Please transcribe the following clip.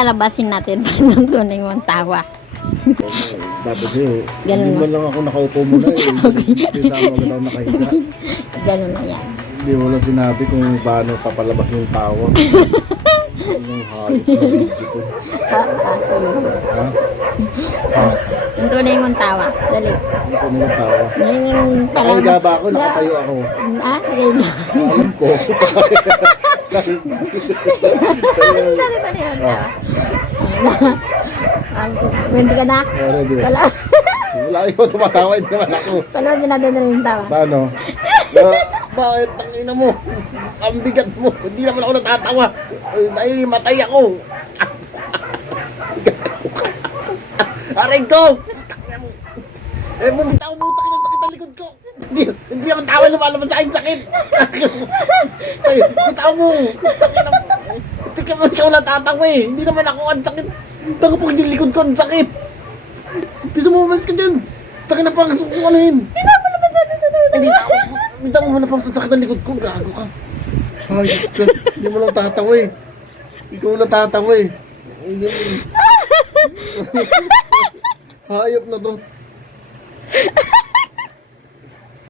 Lalabasin natin pag tunay mong tawa. Dapat sa'yo, Ganun hindi mo. man lang ako nakaupo muna eh. Hindi sa ako daw nakahiga. Ganun na yan. Hindi mo lang sinabi kung paano papalabas yung tawa. Anong hayop na video to? Sige. Ha? Ha? Yung tunay mong tawa. Dali. Ito na yung tawa. Yan yung Nakahiga ba ako? Nakatayo ako. Sige na. Alam ko. Dali yung tawa. Hindi ka na? Ready. Wala. Wala yung tumatawa. Hindi naman ako. Panood natin na yung tawa. Paano? Bakit? Tangina mo. Ang bigat mo. Hindi naman ako natatawa. Ay, matay ako. Aray ko! Eh, bumitaw mo. Takin ang sakit ang likod ko. Hindi naman tawa lumalabas sa akin sakit. Ay, bitaw mo. Takin ang... Hindi ka man ikaw natatawa eh. Hindi naman ako ang sakit. Taga po yung likod ko ang sakit. Piso mo umalis ka dyan. Takin na pang kung ano yun. Hindi mo na pang sakit ang likod ko. Gago ka. Ay, ka. Hindi mo lang tatawa eh. Ikaw lang tatawa eh. Hayop na to.